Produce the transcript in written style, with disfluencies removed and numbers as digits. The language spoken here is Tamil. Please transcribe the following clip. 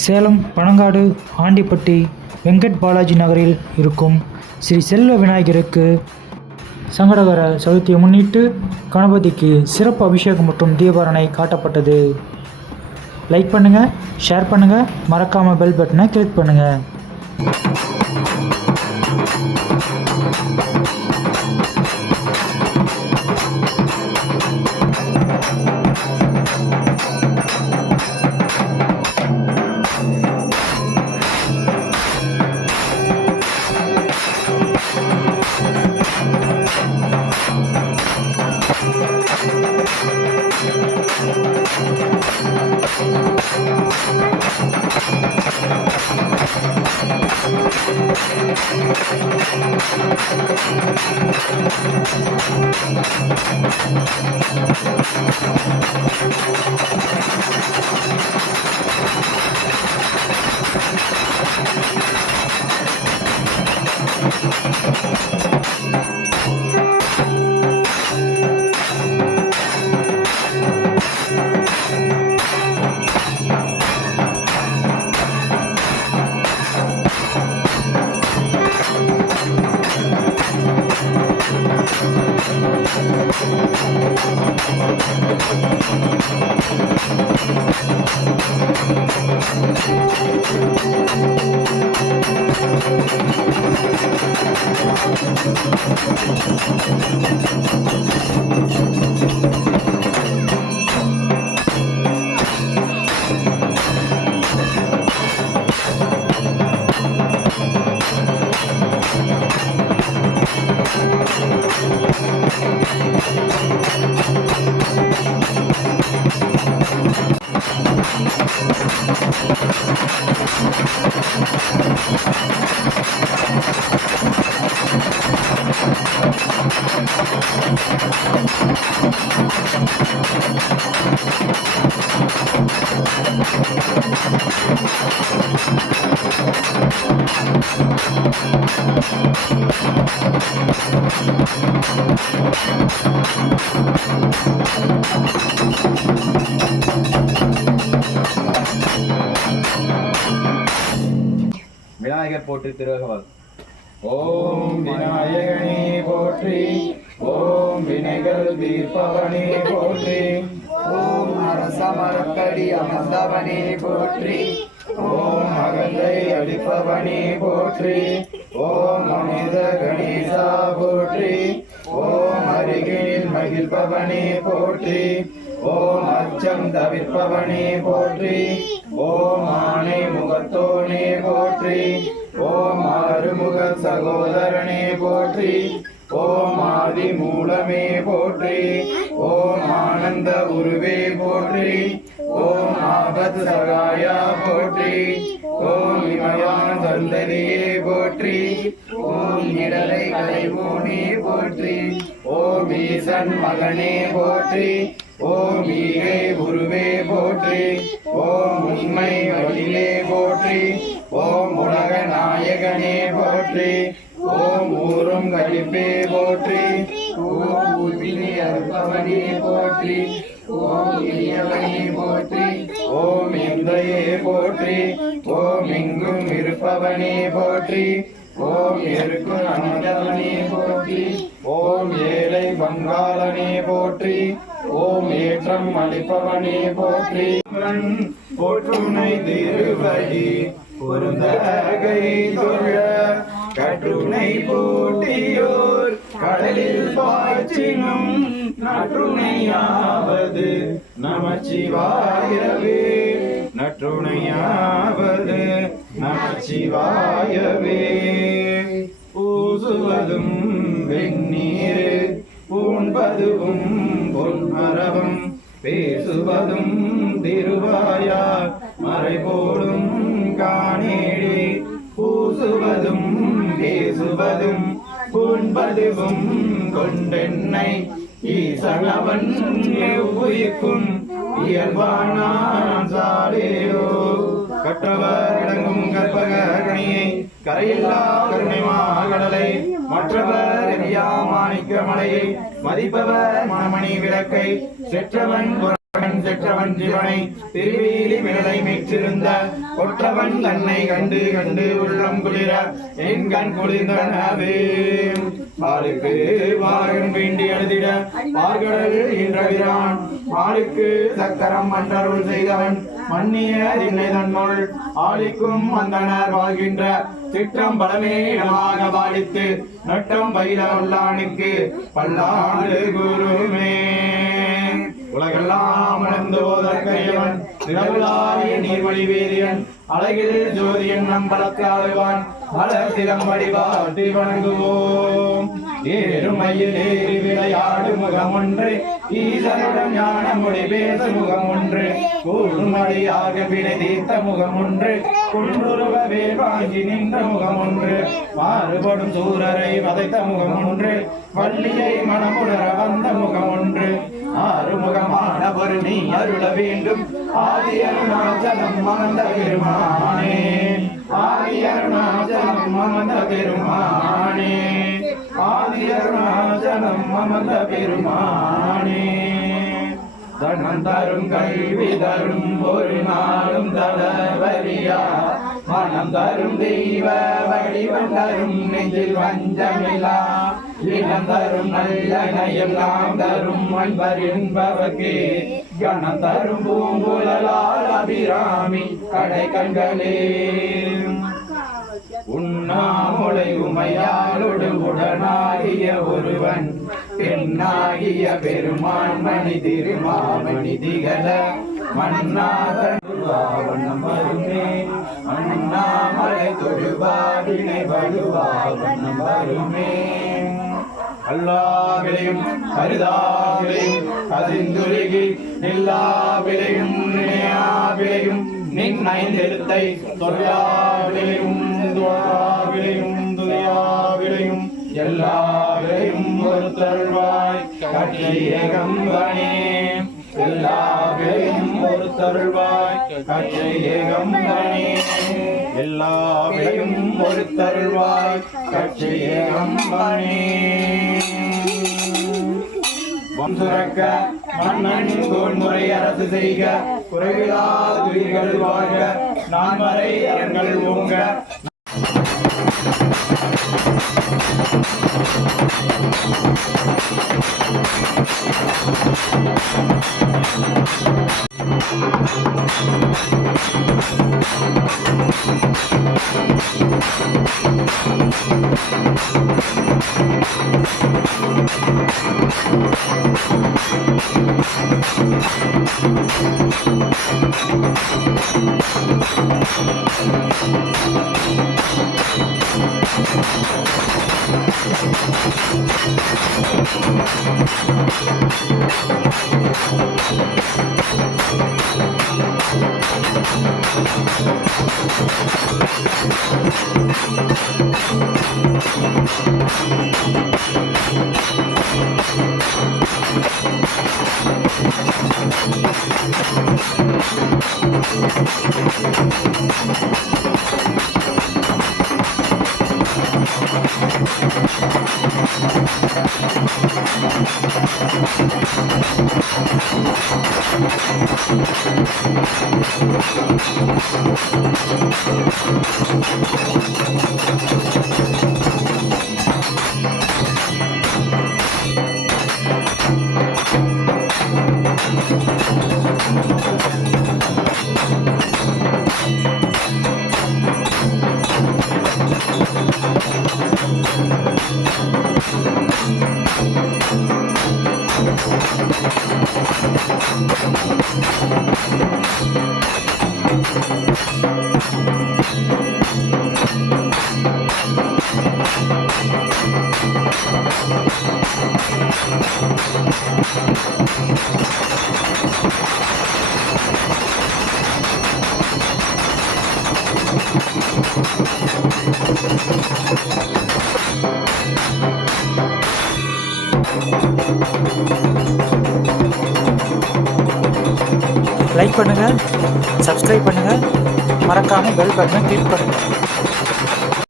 சேலம் பனங்காடு ஆண்டிப்பட்டி வெங்கட் பாலாஜி நகரில் இருக்கும் ஸ்ரீ செல்வ விநாயகருக்கு சங்கடகர சதுர்த்தியை முன்னிட்டு கணபதிக்கு சிறப்பு அபிஷேகம் மற்றும் தீபாரணை காட்டப்பட்டது. லைக் பண்ணுங்கள், ஷேர் பண்ணுங்கள், மறக்காமல் பெல் பட்டனை கிளிக் பண்ணுங்கள். விநாயகர் போற்றி திருவகவல். ஓம் விநாயகனே போற்றி, ஓம் வினைகள் தீர்ப்பவனே போற்றி, ஓம் அரசமரத்தடி அமர்ந்தவனே போற்றி, ஓம் அகந்தை அடிப்பவனே போற்றி, ஓம் மனித கணேசா போற்றி, ஓம் அருகினில் மகிழ்பவனே போற்றி, ஓம் அச்சம் தவிர்ப்பவனே போற்றி, ஓம் ஆணை முகத்தோனே போற்றி, ஓம் ஆறுமுக சகோதரனே போற்றி, ஓம் ஆதி மூலமே போற்றி, ஓம் ஆனந்த உருவே போற்றி, ஓம் ஆபத் சகாயா போற்றி, ஓம் இமயான சந்ததியே போற்றி, ஓம் இடரை கலைவோனே போற்றி, ஓம் ஈசன் மகனே போற்றி, ஓம் ஈகை உருவே போற்றி, ஓம் உண்மை வழியிலே போற்றி, ஓம் உலக நாயகனே போற்றி, ஓம் ஊரும் கழிப்பே போற்றி, ஓம் உருவினை அறுப்பவனே போற்றி, ஓம் இனியவனே போற்றி, ஓம் எந்தையே போற்றி, ஓம் எங்கும் இருப்பவனே போற்றி, ஓம் எருக்கு அனந்தவனே போற்றி, ஓம் ஏழை பங்காளனே போற்றி, ஓம் ஏற்றம் அளிப்பவனே போற்றி, போற்றுனை திருவடி பொருந்தகை தொழ கற்றுனை போட்டியோர் கடலில் பாய்ச்சினும் நற்றுணையாவது நமச்சிவாயவே, நற்றுணையாவது நமச்சிவாயவே. பூசுவதும் வெந்நீர் பூண்பதுவும் பொன்மரபம், பேசுவதும் திருவாயா மறைபோடும் காணேடி, பூசுவதும் பேசுவதும் பூண்பதுவும் கொண்டென்னை ஈசனவன் எவ்வுயிர்க்கும் இயல்பானான் சாலேயோ. கற்றவர் இடங்கும் கற்பக கணியை கரையில்லா கருணை மாகடலை மற்றவர் எரியா மாணிக்க மலையை மதிப்பவர் மணமணி விளக்கை செற்றவன் செற்றவன் சிவனை திருவேலி மேலை மீற்றிருந்த கொற்றவன் தன்னை கண்டு கண்டு உள்ளம் குளிர என் கண் குளிர்ந்தனவே. பாலுக்கு பாகன் வேண்டி எழுதிட பார்கடல் என்றவிரான் மாலுக்கு சக்கரம் மன்றருள் செய்தவன் மன்னிய திண்ணை தன்னுள் ஆளிக்கும் வந்தனர் வாழ்கின்ற சிற்றம் பலமேடமாக பாலித்து நட்டம் பயில வல்லானுக்கு பல்லாண்டு குருமே. உலகெல்லாம் உணர்ந்து போதற்கரியவன் நிலவுலாவிய நீர்வழி வேதியன் அழகில் ஜோதியன் நம்பலத்து ஆளுவான் மலர் திறம்படிவாட்டி வணங்குவோம். ஏறுமையில் ஏறி விளையாடு முகம் ஒன்று ஈசனுடன் ஞான மொழி பேச முகம் ஒன்று கூறுமடியாக வினை தீர்த்த முகம் ஒன்று குன்றுருவவே வாங்கி நின்ற முகம் ஒன்று மாறுபடும் சூரரை வதைத்த முகம் ஒன்று வள்ளியை மனமுணர வந்த முகம் ஒன்று ஆறுமுகமான ஒரு நீ அருள வேண்டும் ஆதி அருணாச்சலம் மமந்த பெருமானே. ஆதி அருணாச்சலம் மமந்த பெருமானே. ஆதி அருணாச்சலம் மமந்த பெருமானே. தனம் தரும் கல்வி தரும் ஒரு நாளும் தளவரியா மனம் தரும் தெய்வ வடிவம் தரும் நெஞ்சில் வஞ்சமில்லா இனம் தரும் நல்லன எல்லாம் தரும் அன்பர் என்பவர்க்கே கணம் தரும் பூங்குழலால் அபிராமி கடை கண்களே. உண்ணாமுலை உமையாளோடு உடனாகிய ஒருவன் பெண்ணாகிய பெருமான் மணி திருமாமணி திகழ மன்னாதன் வருமே அண்ணாமலை தொழுவாவினை வலுவாவண்ணம் வருமே. அல்லாவிலையும் கருதாவிலையும் கதிந்துருகி எல்லாவிலையும் நினையாவிலையும் நின் ஐந்தெழுத்தை தொல்லாவிலையும் துவாவிலையும் துயாவிலையும் எல்லாவிலையும் ஒரு தருள்வாய் கட்சிய கம்பனே. எல்லாவிலையும் ஒரு தருள்வாய் கட்சிய கம்பனே. எல்லாவிலையும் ஒரு தருள்வாய் கட்சிய கம்பனே. சுரக்க மன்னன் கோன்முறை அரசு செய்க குறைவிலாத உயிர்கள் வாழ்க நான் வரை அரண்கள் ஓங்க. லைக் பண்ணுங்கள், சப்ஸ்கிரைப் பண்ணுங்கள், மறக்காமல் பெல் பட்டனை கிளிக் பண்ணுங்கள்.